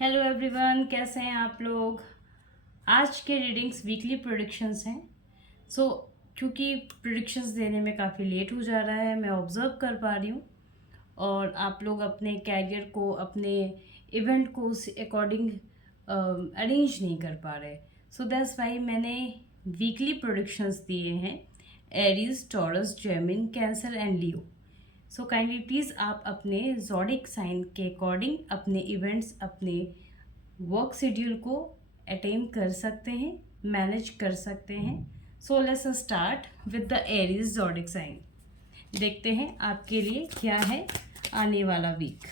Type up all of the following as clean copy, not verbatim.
Hello everyone, कैसे हैं आप लोग। आज के रीडिंग्स वीकली प्रोडिक्शंस हैं। सो क्योंकि प्रोडिक्शंस देने में काफ़ी लेट हो जा रहा है, मैं ऑब्ज़र्व कर पा रही हूँ और आप लोग अपने कैरियर को, अपने इवेंट को उस अकॉर्डिंग अरेंज नहीं कर पा रहे। सो दैट्स वाई मैंने वीकली प्रोडिक्शंस दिए हैं Aries, Taurus, Gemini, Cancer and Leo. So kindly please आप अपने ज़ोडिक साइन के अकॉर्डिंग अपने इवेंट्स, अपने वर्क शेड्यूल को अटेन कर सकते हैं, मैनेज कर सकते हैं। So let's start with the Aries zodiac sign. देखते हैं आपके लिए क्या है आने वाला week.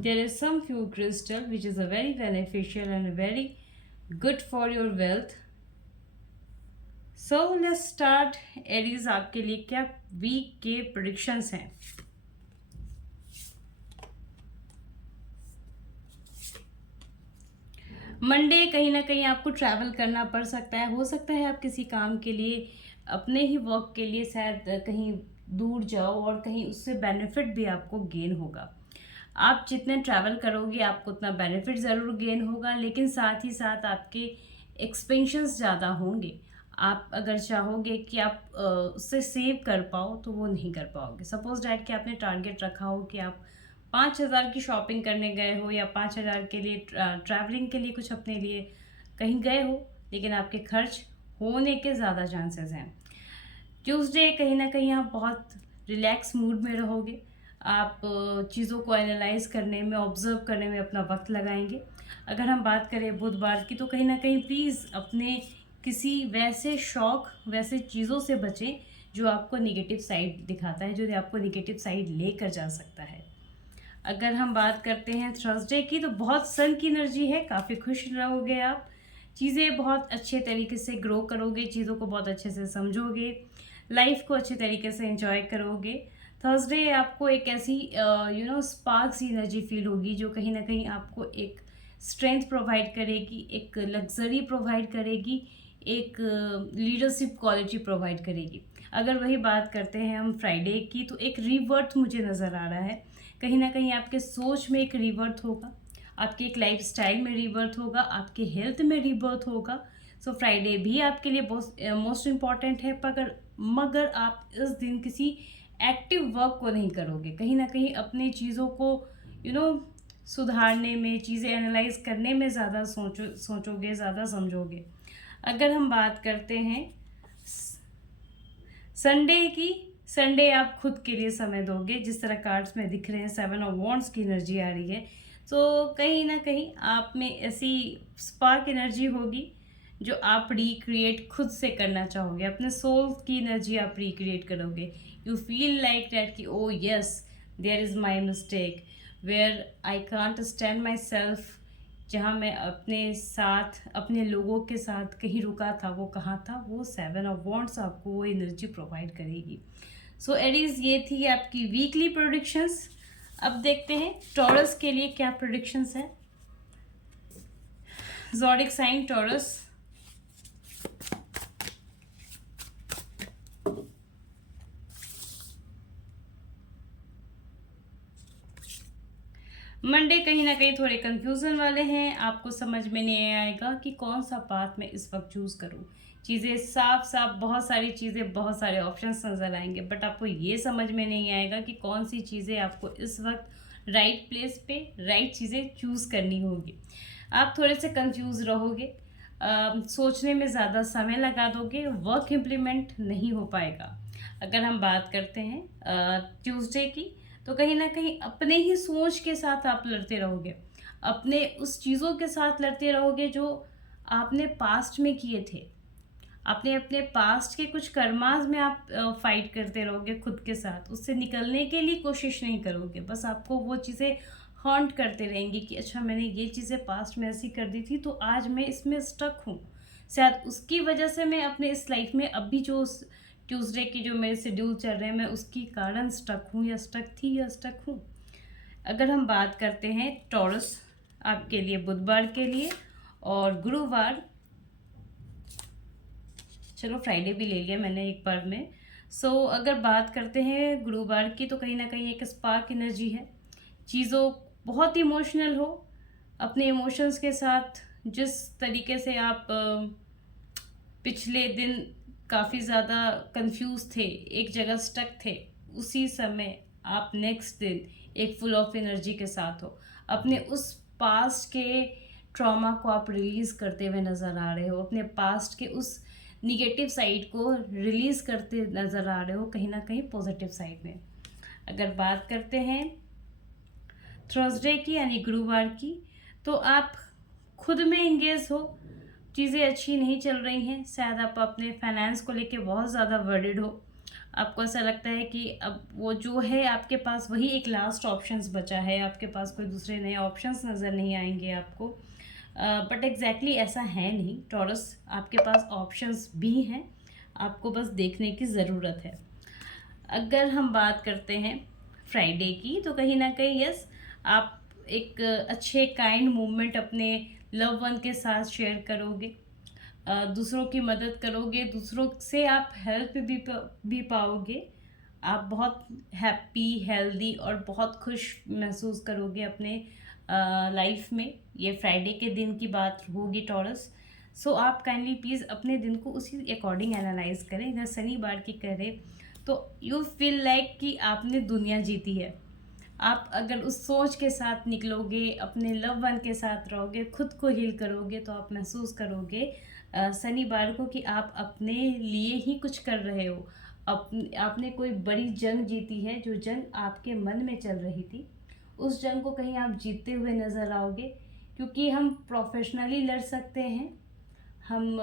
There is some few crystal which is a very beneficial and very good for your wealth. So let's start. Aries, आपके लिए क्या वीक के प्रेडिक्शंस हैं। मंडे कहीं ना कहीं आपको ट्रैवल करना पड़ सकता है। हो सकता है आप किसी काम के लिए, अपने ही वर्क के लिए शायद कहीं दूर जाओ और कहीं उससे बेनिफिट भी आपको गेन होगा। आप जितने ट्रैवल करोगे आपको उतना बेनिफिट ज़रूर गेन होगा, लेकिन साथ ही साथ आपके एक्सपेंशंस ज़्यादा होंगे। आप अगर चाहोगे कि आप उससे सेव कर पाओ तो वो नहीं कर पाओगे। सपोज डैट कि आपने टारगेट रखा हो कि आप 5,000 की शॉपिंग करने गए हो या 5,000 के लिए ट्रैवलिंग के लिए कुछ अपने लिए कहीं गए हो, लेकिन आपके खर्च होने के ज़्यादा चांसेस हैं। ट्यूसडे कहीं ना कहीं आप बहुत रिलैक्स मूड में रहोगे। आप चीज़ों को एनालाइज करने में, ऑब्जर्व करने में अपना वक्त लगाएंगे। अगर हम बात करें बुधवार की, तो कहीं ना कहीं प्लीज़ अपने किसी वैसे शौक, वैसे चीज़ों से बचें जो आपको निगेटिव साइड दिखाता है, जो आपको निगेटिव साइड लेकर जा सकता है। अगर हम बात करते हैं थर्सडे की, तो बहुत सन की एनर्जी है, काफ़ी खुश रहोगे आप, चीज़ें बहुत अच्छे तरीके से ग्रो करोगे, चीज़ों को बहुत अच्छे से समझोगे, लाइफ को अच्छे तरीके से एंजॉय करोगे। थर्सडे आपको एक ऐसी स्पार्क सी एनर्जी फील होगी जो कहीं ना कहीं आपको एक स्ट्रेंथ प्रोवाइड करेगी, एक लग्जरी प्रोवाइड करेगी, एक लीडरशिप क्वालिटी प्रोवाइड करेगी। अगर वही बात करते हैं हम फ्राइडे की, तो एक रीवर्थ मुझे नज़र आ रहा है। कहीं ना कहीं आपके सोच में एक रीवर्थ होगा, आपके एक लाइफ स्टाइल में रीवर्थ होगा, आपके हेल्थ में रीवर्थ होगा। सो फ्राइडे भी आपके लिए बहुत मोस्ट इम्पॉर्टेंट है। मगर आप इस दिन किसी एक्टिव वर्क को नहीं करोगे, कहीं ना कहीं अपनी चीज़ों को सुधारने में, चीज़ें एनालाइज करने में ज़्यादा सोचोगे, ज़्यादा समझोगे। अगर हम बात करते हैं संडे की, संडे आप खुद के लिए समय दोगे। जिस तरह कार्ड्स में दिख रहे हैं, 7 ऑफ वॉन्ड्स की एनर्जी आ रही है, तो कहीं ना कहीं आप में ऐसी स्पार्क एनर्जी होगी जो आप रिक्रिएट खुद से करना चाहोगे। अपने सोल की एनर्जी आप रिक्रिएट करोगे। यू फील लाइक डैट कि oh yes, there is my mistake where I can't stand myself. जहाँ मैं अपने साथ, अपने लोगों के साथ कहीं रुका था, वो कहाँ था, वो 7 ऑफ वॉन्ड्स आपको वो एनर्जी प्रोवाइड करेगी। सो एरीज, ये थी आपकी वीकली प्रोडिक्शंस। अब देखते हैं टॉरस के लिए क्या प्रोडिक्शंस है। Zodiac sign taurus. मंडे कहीं ना कहीं थोड़े कंफ्यूजन वाले हैं। आपको समझ में नहीं आएगा कि कौन सा पाथ मैं इस वक्त चूज़ करूँ। चीज़ें साफ साफ, बहुत सारी चीज़ें, बहुत सारे ऑप्शंस नज़र आएंगे, बट आपको ये समझ में नहीं आएगा कि कौन सी चीज़ें आपको इस वक्त राइट प्लेस पे राइट चीज़ें चूज़ करनी होगी। आप थोड़े से कंफ्यूज रहोगे, सोचने में ज़्यादा समय लगा दोगे, वर्क इम्प्लीमेंट नहीं हो पाएगा। अगर हम बात करते हैं ट्यूसडे की, तो कहीं ना कहीं अपने ही सोच के साथ आप लड़ते रहोगे, अपने उस चीज़ों के साथ लड़ते रहोगे जो आपने पास्ट में किए थे। आपने अपने पास्ट के कुछ कर्मास में आप फाइट करते रहोगे खुद के साथ, उससे निकलने के लिए कोशिश नहीं करोगे। बस आपको वो चीज़ें हॉन्ट करते रहेंगी कि अच्छा, मैंने ये चीज़ें पास्ट में ऐसी कर दी थी, तो आज मैं इसमें स्टक हूँ। शायद उसकी वजह से मैं अपने इस लाइफ में अभी जो ट्यूसडे की जो मेरे शेड्यूल चल रहे हैं, मैं उसकी कारण स्टक हूँ या स्टक थी या स्टक हूँ। अगर हम बात करते हैं टॉरस आपके लिए बुधवार के लिए और गुरुवार, चलो फ्राइडे भी ले लिया मैंने एक बार में। अगर बात करते हैं गुरुवार की, तो कहीं ना कहीं एक स्पार्क एनर्जी है। चीज़ों बहुत इमोशनल हो, अपने इमोशंस के साथ जिस तरीके से आप पिछले दिन काफ़ी ज़्यादा कंफ्यूज थे, एक जगह स्टक थे, उसी समय आप नेक्स्ट दिन एक फुल ऑफ एनर्जी के साथ हो। अपने उस पास्ट के ट्रॉमा को आप रिलीज़ करते हुए नज़र आ रहे हो, अपने पास्ट के उस निगेटिव साइड को रिलीज़ करते नज़र आ रहे हो, कहीं ना कहीं पॉजिटिव साइड में। अगर बात करते हैं थर्सडे की यानी गुरुवार की, तो आप खुद में इंगेज हो, चीज़ें अच्छी नहीं चल रही हैं, शायद आप अपने फाइनेंस को लेके बहुत ज़्यादा वर्रिड हो। आपको ऐसा लगता है कि अब वो जो है आपके पास वही एक लास्ट ऑप्शंस बचा है, आपके पास कोई दूसरे नए ऑप्शंस नज़र नहीं आएंगे आपको। बट एग्जैक्टली ऐसा है नहीं टॉरस, आपके पास ऑप्शंस भी हैं, आपको बस देखने की ज़रूरत है। अगर हम बात करते हैं फ्राइडे की, तो कहीं ना कहीं यस, आप एक अच्छे काइंड मूवमेंट अपने लव वन के साथ शेयर करोगे, दूसरों की मदद करोगे, दूसरों से आप हेल्प भी पाओगे। आप बहुत हैप्पी, हेल्दी और बहुत खुश महसूस करोगे अपने लाइफ में। ये फ्राइडे के दिन की बात होगी टॉरस। आप काइंडली प्लीज़ अपने दिन को उसी अकॉर्डिंग एनालाइज करें। अगर शनिवार की करें तो यू फील लाइक कि आपने दुनिया जीती है। आप अगर उस सोच के साथ निकलोगे, अपने लव वन के साथ रहोगे, खुद को हील करोगे, तो आप महसूस करोगे शनिवार को कि आप अपने लिए ही कुछ कर रहे हो। आपने कोई बड़ी जंग जीती है, जो जंग आपके मन में चल रही थी, उस जंग को कहीं आप जीतते हुए नज़र आओगे। क्योंकि हम प्रोफेशनली लड़ सकते हैं, हम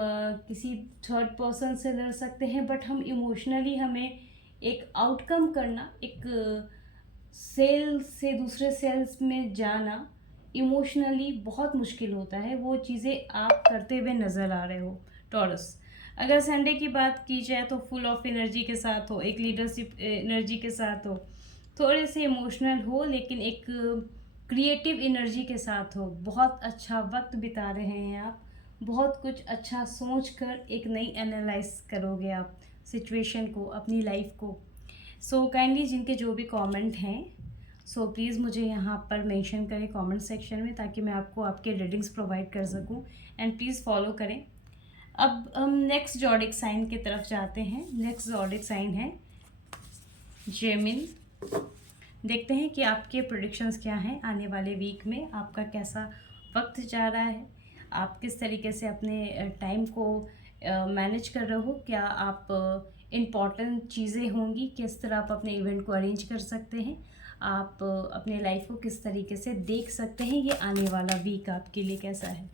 किसी थर्ड पर्सन से लड़ सकते हैं, बट हम इमोशनली हमें एक आउटकम करना, एक सेल से दूसरे सेल्स में जाना इमोशनली बहुत मुश्किल होता है। वो चीज़ें आप करते हुए नज़र आ रहे हो टॉरस। अगर संडे की बात की जाए तो फुल ऑफ एनर्जी के साथ हो, एक लीडरशिप एनर्जी के साथ हो, थोड़े से इमोशनल हो, लेकिन एक क्रिएटिव एनर्जी के साथ हो। बहुत अच्छा वक्त बिता रहे हैं आप, बहुत कुछ अच्छा सोच कर एक नई एनालाइज करोगे आप सिचुएशन को, अपनी लाइफ को। काइंडली जिनके जो भी कमेंट हैं, प्लीज़ मुझे यहाँ पर मेंशन करें कमेंट सेक्शन में, ताकि मैं आपको आपके रीडिंग्स प्रोवाइड कर सकूँ। एंड प्लीज़ फॉलो करें। अब हम नेक्स्ट ज़ोडिक साइन की तरफ जाते हैं। नेक्स्ट ज़ोडिक साइन है जेमिनी। देखते हैं कि आपके प्रेडिक्शंस क्या हैं आने वाले वीक में, आपका कैसा वक्त जा रहा है, आप किस तरीके से अपने टाइम को मैनेज कर रहे हो, क्या आप इम्पॉर्टेंट चीज़ें होंगी, किस तरह आप अपने इवेंट को अरेंज कर सकते हैं, आप अपने लाइफ को किस तरीके से देख सकते हैं, ये आने वाला वीक आपके लिए कैसा है।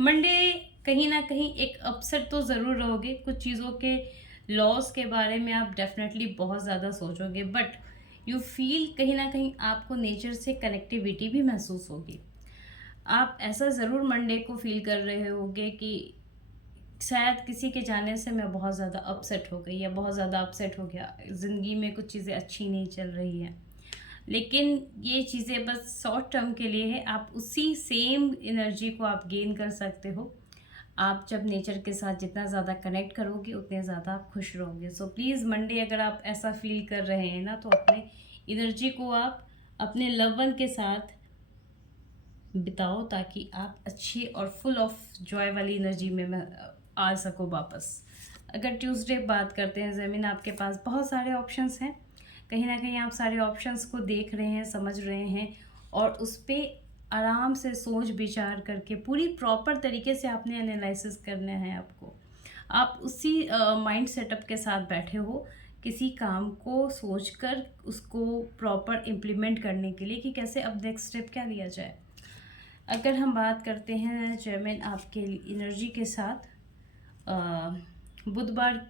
मंडे कहीं ना कहीं एक अपसेट तो ज़रूर रहोगे, कुछ चीज़ों के लॉस के बारे में आप डेफिनेटली बहुत ज़्यादा सोचोगे, बट यू फील कहीं ना कहीं आपको नेचर से कनेक्टिविटी भी महसूस होगी। आप ऐसा ज़रूर मंडे को फील कर रहे होगे कि शायद किसी के जाने से मैं बहुत ज़्यादा अपसेट हो गई या बहुत ज़्यादा अपसेट हो गया, ज़िंदगी में कुछ चीज़ें अच्छी नहीं चल रही हैं। लेकिन ये चीज़ें बस शॉर्ट टर्म के लिए है, आप उसी सेम एनर्जी को आप गेन कर सकते हो। आप जब नेचर के साथ जितना ज़्यादा कनेक्ट करोगे, उतने ज़्यादा आप खुश रहोगे। प्लीज़ मंडे अगर आप ऐसा फील कर रहे हैं ना, तो अपने एनर्जी को आप अपने लव वन के साथ बिताओ, ताकि आप अच्छी और फुल ऑफ जॉय वाली एनर्जी में आ सको वापस। अगर ट्यूसडे बात करते हैं ज़मीन, आपके पास बहुत सारे ऑप्शंस हैं, कहीं ना कहीं आप सारे ऑप्शंस को देख रहे हैं, समझ रहे हैं, और उस पर आराम से सोच विचार करके पूरी प्रॉपर तरीके से आपने एनालिसिस करना है आपको। आप उसी माइंड सेटअप के साथ बैठे हो, किसी काम को सोचकर उसको प्रॉपर इम्प्लीमेंट करने के लिए कि कैसे अब नेक्स्ट स्टेप क्या लिया जाए। अगर हम बात करते हैं जेमिनी आपके एनर्जी के साथ बुधवार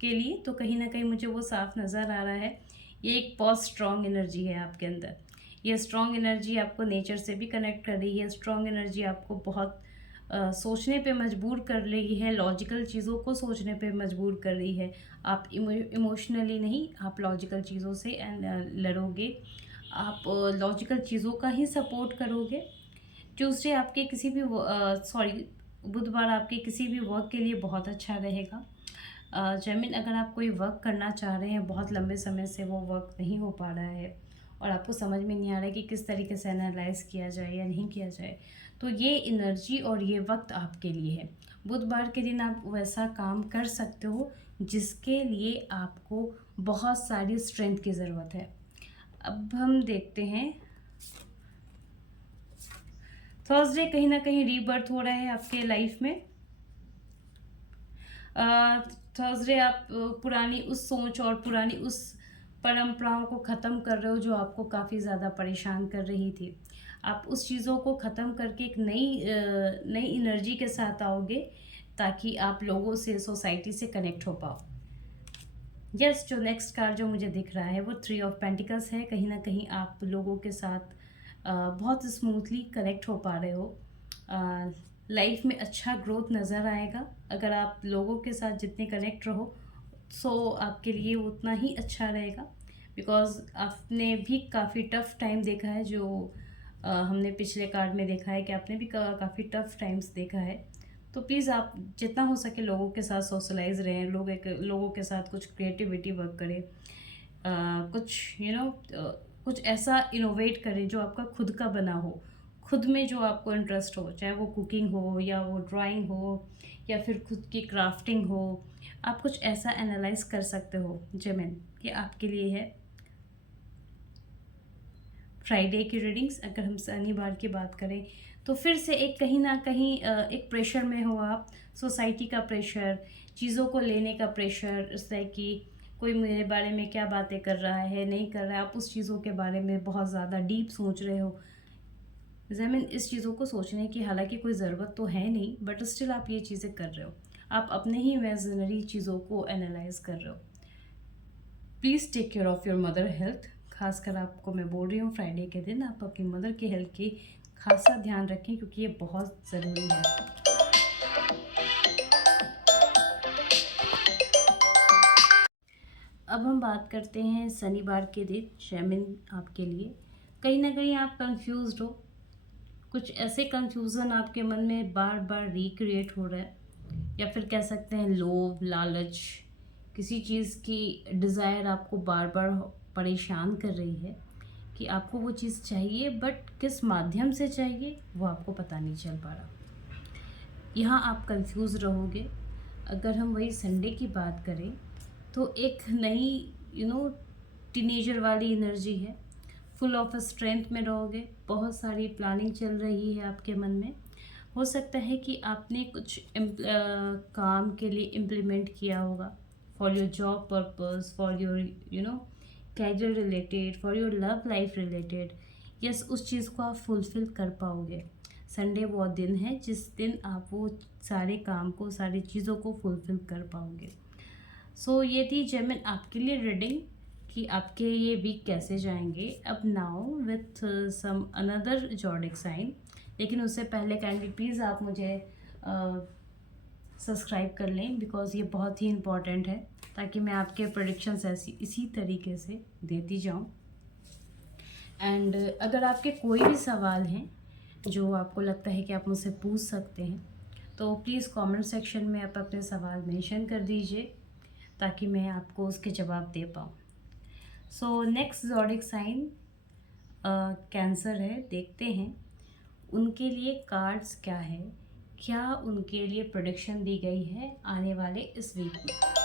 के लिए, तो कहीं ना कहीं मुझे वो साफ नज़र आ रहा है, ये एक बहुत स्ट्रॉन्ग एनर्जी है आपके अंदर। ये स्ट्रॉन्ग एनर्जी आपको नेचर से भी कनेक्ट कर रही है, स्ट्रॉन्ग एनर्जी आपको बहुत सोचने पे मजबूर कर रही है, लॉजिकल चीज़ों को सोचने पे मजबूर कर रही है। आप इमोशनली नहीं, आप लॉजिकल चीज़ों से लड़ोगे, आप लॉजिकल चीज़ों का ही सपोर्ट करोगे। ट्यूसडे आपके किसी भी बुधवार आपके किसी भी वर्क के लिए बहुत अच्छा रहेगा। जेमिन, अगर आप कोई वर्क करना चाह रहे हैं, बहुत लंबे समय से वो वर्क नहीं हो पा रहा है और आपको समझ में नहीं आ रहा है कि किस तरीके से एनालाइज किया जाए या नहीं किया जाए, तो ये एनर्जी और ये वक्त आपके लिए है। बुधवार के दिन आप वैसा काम कर सकते हो जिसके लिए आपको बहुत सारी स्ट्रेंथ की ज़रूरत है। अब हम देखते हैं, थर्सडे कहीं ना कहीं रीबर्थ हो रहा है आपके लाइफ में। थर्सडे आप पुरानी उस सोच और पुरानी उस परंपराओं को ख़त्म कर रहे हो जो आपको काफ़ी ज़्यादा परेशान कर रही थी। आप उस चीज़ों को ख़त्म करके एक नई एनर्जी के साथ आओगे ताकि आप लोगों से, सोसाइटी से कनेक्ट हो पाओ। यस, जो नेक्स्ट कार्ड जो मुझे दिख रहा है वो 3 ऑफ पेंटिकल्स है। कहीं ना कहीं आप लोगों के साथ बहुत स्मूथली कनेक्ट हो पा रहे हो। लाइफ में अच्छा ग्रोथ नज़र आएगा। अगर आप लोगों के साथ जितने कनेक्ट रहो सो आपके लिए उतना ही अच्छा रहेगा, बिकॉज़ आपने भी काफ़ी टफ़ टाइम देखा है। जो हमने पिछले कार्ड में देखा है कि आपने भी काफ़ी टफ़ टाइम्स देखा है। तो प्लीज़ आप जितना हो सके लोगों के साथ सोशलाइज रहें, लोगों के साथ कुछ क्रिएटिविटी वर्क करें, कुछ कुछ ऐसा इनोवेट करें जो आपका खुद का बना हो, खुद में जो आपको इंटरेस्ट हो, चाहे वो कुकिंग हो या वो ड्राइंग हो या फिर खुद की क्राफ्टिंग हो। आप कुछ ऐसा एनालाइज कर सकते हो जेमिन कि आपके लिए है। फ्राइडे की रीडिंग्स, अगर हम शनिवार की बात करें तो फिर से एक कहीं ना कहीं एक प्रेशर में हो आप, सोसाइटी का प्रेशर, चीज़ों को लेने का प्रेशर, इस तरह कि कोई मेरे बारे में क्या बातें कर रहा है, नहीं कर रहा है, आप उस चीज़ों के बारे में बहुत ज़्यादा डीप सोच रहे हो। ज़मीन, इस चीज़ों को सोचने की हालांकि कोई ज़रूरत तो है नहीं, बट स्टिल आप ये चीज़ें कर रहे हो, आप अपने ही इमेजिनरी चीज़ों को एनालाइज कर रहे हो। Please take care of your mother health. खासकर आपको मैं बोल रही हूँ, फ्राइडे के दिन आप अपनी मदर की हेल्थ की खासा ध्यान रखें क्योंकि ये बहुत ज़रूरी है। अब हम बात करते हैं शनिवार के दिन जेमिन आपके लिए। कहीं ना कहीं आप कंफ्यूज्ड हो, कुछ ऐसे कंफ्यूजन आपके मन में बार बार रिक्रिएट हो रहा है, या फिर कह सकते हैं लोभ लालच, किसी चीज़ की डिज़ायर आपको बार बार परेशान कर रही है कि आपको वो चीज़ चाहिए, बट किस माध्यम से चाहिए वो आपको पता नहीं चल पा रहा। यहाँ आप कंफ्यूज रहोगे। अगर हम वही संडे की बात करें तो एक नई टीनेजर वाली एनर्जी है, फुल ऑफ स्ट्रेंथ में रहोगे, बहुत सारी प्लानिंग चल रही है आपके मन में। हो सकता है कि आपने कुछ काम के लिए इम्प्लीमेंट किया होगा, for your job purpose, for your career related, for your love life related. Yes, उस चीज़ को आप फुलफ़िल कर पाओगे। संडे वो दिन है जिस दिन आप वो सारे काम को, सारी चीज़ों को फुलफ़िल कर पाओगे। सो ये थी जेमिन आपके लिए रीडिंग कि आपके ये वीक कैसे जाएंगे। अब now with some another zodiac sign, लेकिन उससे पहले काइंडली प्लीज़ आप मुझे सब्सक्राइब कर लें, बिकॉज़ ये बहुत ही इम्पॉर्टेंट है, ताकि मैं आपके प्रेडिक्शंस इसी तरीके से देती जाऊँ। एंड अगर आपके कोई भी सवाल हैं जो आपको लगता है कि आप मुझसे पूछ सकते हैं, तो प्लीज़ कमेंट सेक्शन में आप अपने सवाल मेंशन कर दीजिए ताकि मैं आपको उसके जवाब दे पाऊँ। So next zodiac sign cancer है। देखते हैं उनके लिए कार्ड्स क्या है, क्या उनके लिए प्रेडिक्शन दी गई है आने वाले इस वीक में।